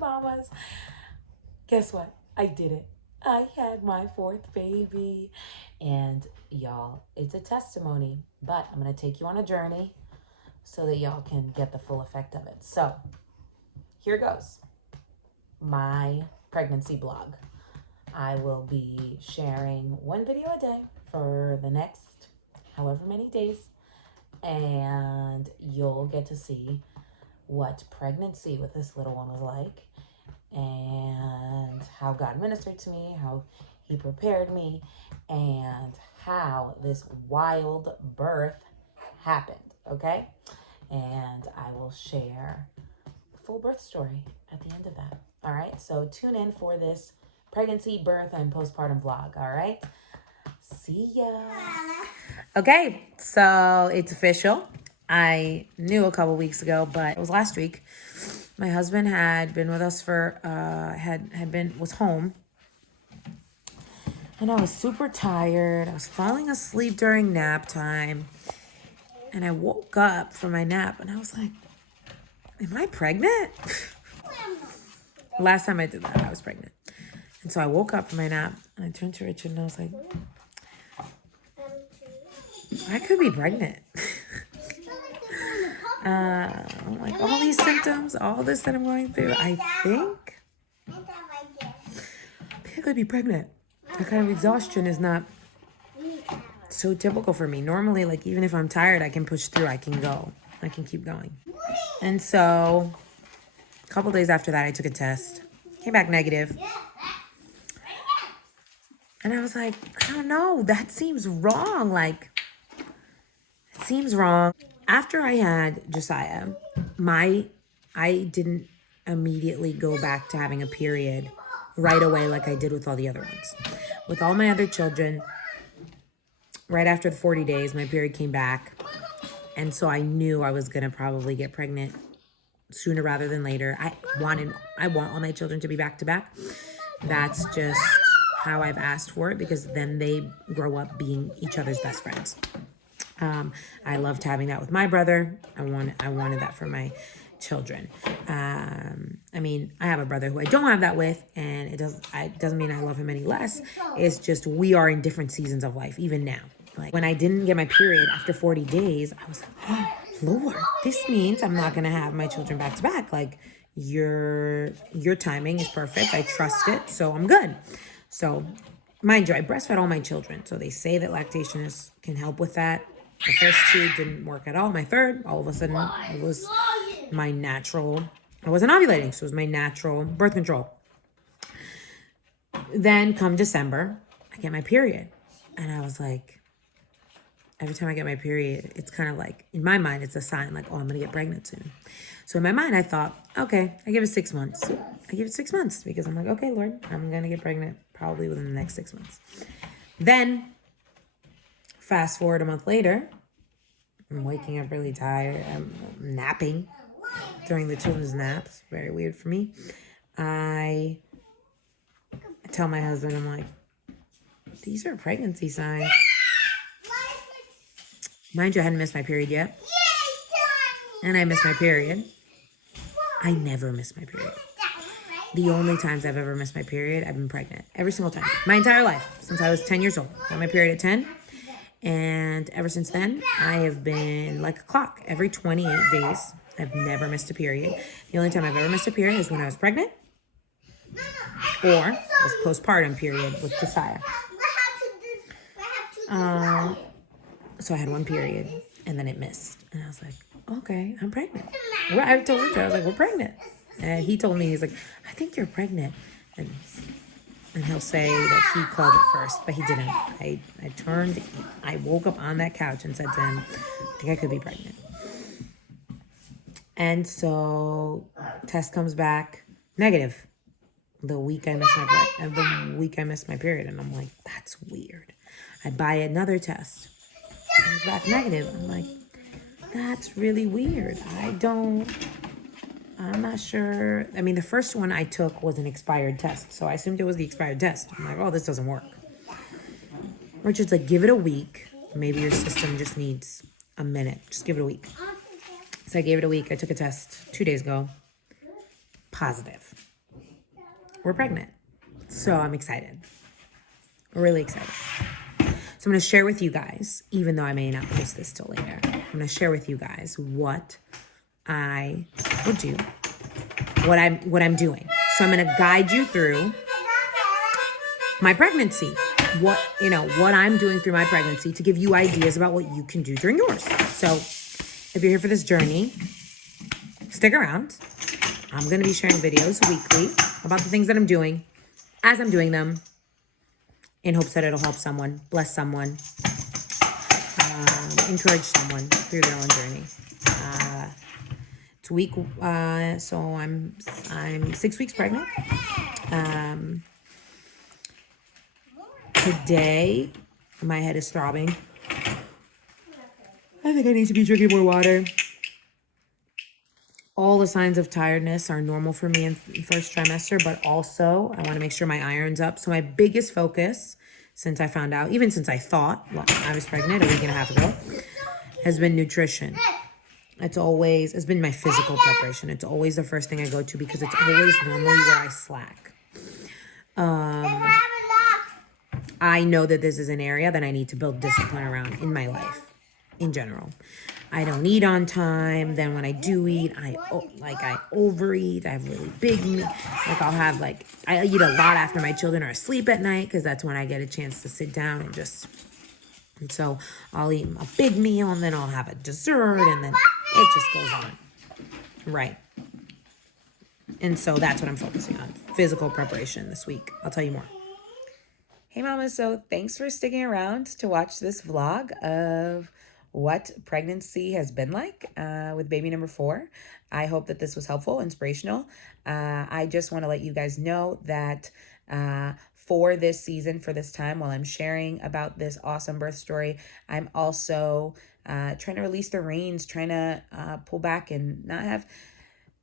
mamas. Guess what? I did it. I had my fourth baby. And y'all, it's a testimony, but I'm going to take you on a journey so that y'all can get the full effect of it. So here goes. My pregnancy blog. I will be sharing one video a day for the next however many days, and you'll get to see what pregnancy with this little one was like and how God ministered to me, how he prepared me, and how this wild birth happened, okay? And I will share the full birth story at the end of that. All right, so tune in for this pregnancy, birth, and postpartum vlog. All right, see ya. Okay, so it's official. I knew a couple weeks ago, but it was last week. My husband had been with us for was home, and I was super tired. I was falling asleep during nap time, and I woke up from my nap, and I was like, "Am I pregnant?" Last time I did that, I was pregnant. And so I woke up from my nap and I turned to Richard and I was like, I could be pregnant. Like all these symptoms, all this that I'm going through, I think I could be pregnant. That kind of exhaustion is not so typical for me. Normally, like even if I'm tired, I can push through, I can go, I can keep going. And so a couple days after that, I took a test, came back negative. And I was like, I don't know, that seems wrong. Like, it seems wrong. After I had Josiah, I didn't immediately go back to having a period right away like I did with all the other ones. With all my other children, right after the 40 days, my period came back. And so I knew I was going to probably get pregnant sooner rather than later. I want all my children to be back to back. That's just how I've asked for it, because then they grow up being each other's best friends. I loved having that with my brother. I wanted that for my children. I mean, I have a brother who I don't have that with, and it doesn't mean I love him any less. It's just we are in different seasons of life, even now. Like when I didn't get my period after 40 days, I was like, oh, Lord, this means I'm not gonna have my children back to back. Like your timing is perfect. I trust it, so I'm good. So, mind you, I breastfed all my children. So they say that lactation can help with that. The first two didn't work at all. My third, all of a sudden, it was my natural. I wasn't ovulating, so it was my natural birth control. Then come December, I get my period. And I was like, every time I get my period, it's kind of like, in my mind, it's a sign like, oh, I'm going to get pregnant soon. So in my mind, I thought, okay, I give it 6 months. I give it 6 months because I'm like, okay, Lord, I'm going to get pregnant probably within the next 6 months. Then fast forward a month later, I'm waking up really tired. I'm napping during the children's naps. Very weird for me. I tell my husband, I'm like, these are pregnancy signs. Mind you, I hadn't missed my period yet. And I missed my period. I never miss my period. The only times I've ever missed my period, I've been pregnant. Every single time. My entire life. Since I was 10 years old. I got my period at 10. And ever since then, I have been like a clock. Every 28 days, I've never missed a period. The only time I've ever missed a period is when I was pregnant. Or this postpartum period with Josiah. So I had one period. And then it missed. And I was like, okay, I'm pregnant. Well, I told Richard, I was like, we're pregnant. And he told me, he's like, I think you're pregnant. And he'll say that he called it first, but he didn't. I woke up on that couch and said to him, I think I could be pregnant. And so test comes back negative. The week I missed my period. And I'm like, that's weird. I buy another test. It comes back negative. I'm like, that's really weird. I'm not sure. I mean, the first one I took was an expired test. So I assumed it was the expired test. I'm like, oh, this doesn't work. Richard's like, give it a week. Maybe your system just needs a minute. Just give it a week. So I gave it a week. I took a test 2 days ago. Positive. we're pregnant. So I'm excited. Really excited. So I'm going to share with you guys, even though I may not post this till later, I'm going to share with you guys what I will do, what I'm doing. So I'm going to guide you through my pregnancy, what I'm doing through my pregnancy to give you ideas about what you can do during yours. So if you're here for this journey, stick around. I'm going to be sharing videos weekly about the things that I'm doing as I'm doing them in hopes that it'll help someone, bless someone, encourage someone through their own journey. It's week, so I'm 6 weeks pregnant. Today, my head is throbbing. I think I need to be drinking more water. All the signs of tiredness are normal for me in first trimester, but also I want to make sure my iron's up. So my biggest focus since I found out, even since I thought I was pregnant a week and a half ago, has been nutrition. It's been my physical preparation. It's always the first thing I go to because it's always normally where I slack. I know that this is an area that I need to build discipline around in my life, in general. I don't eat on time. Then when I do eat, I overeat. I have really big, I eat a lot after my children are asleep at night because that's when I get a chance to sit down and so I'll eat a big meal and then I'll have a dessert and then it just goes on. Right. And so that's what I'm focusing on. Physical preparation this week. I'll tell you more. Hey mama, so thanks for sticking around to watch this vlog of what pregnancy has been like with baby number 4. I hope that this was helpful, inspirational. I just want to let you guys know that for this season, for this time, while I'm sharing about this awesome birth story, I'm also trying to release the reins, trying to pull back and not have...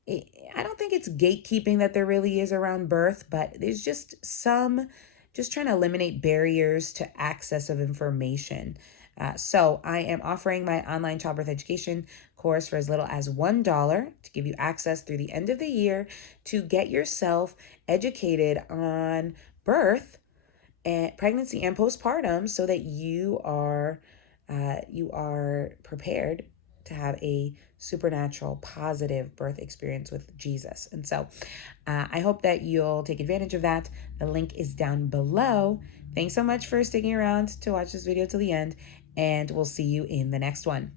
I don't think it's gatekeeping that there really is around birth, but there's just trying to eliminate barriers to access of information. So I am offering my online childbirth education course for as little as $1 to give you access through the end of the year to get yourself educated on birth and pregnancy and postpartum so that you are prepared to have a supernatural, positive birth experience with Jesus. And so I hope that you'll take advantage of that. The link is down below. Thanks so much for sticking around to watch this video till the end, and we'll see you in the next one.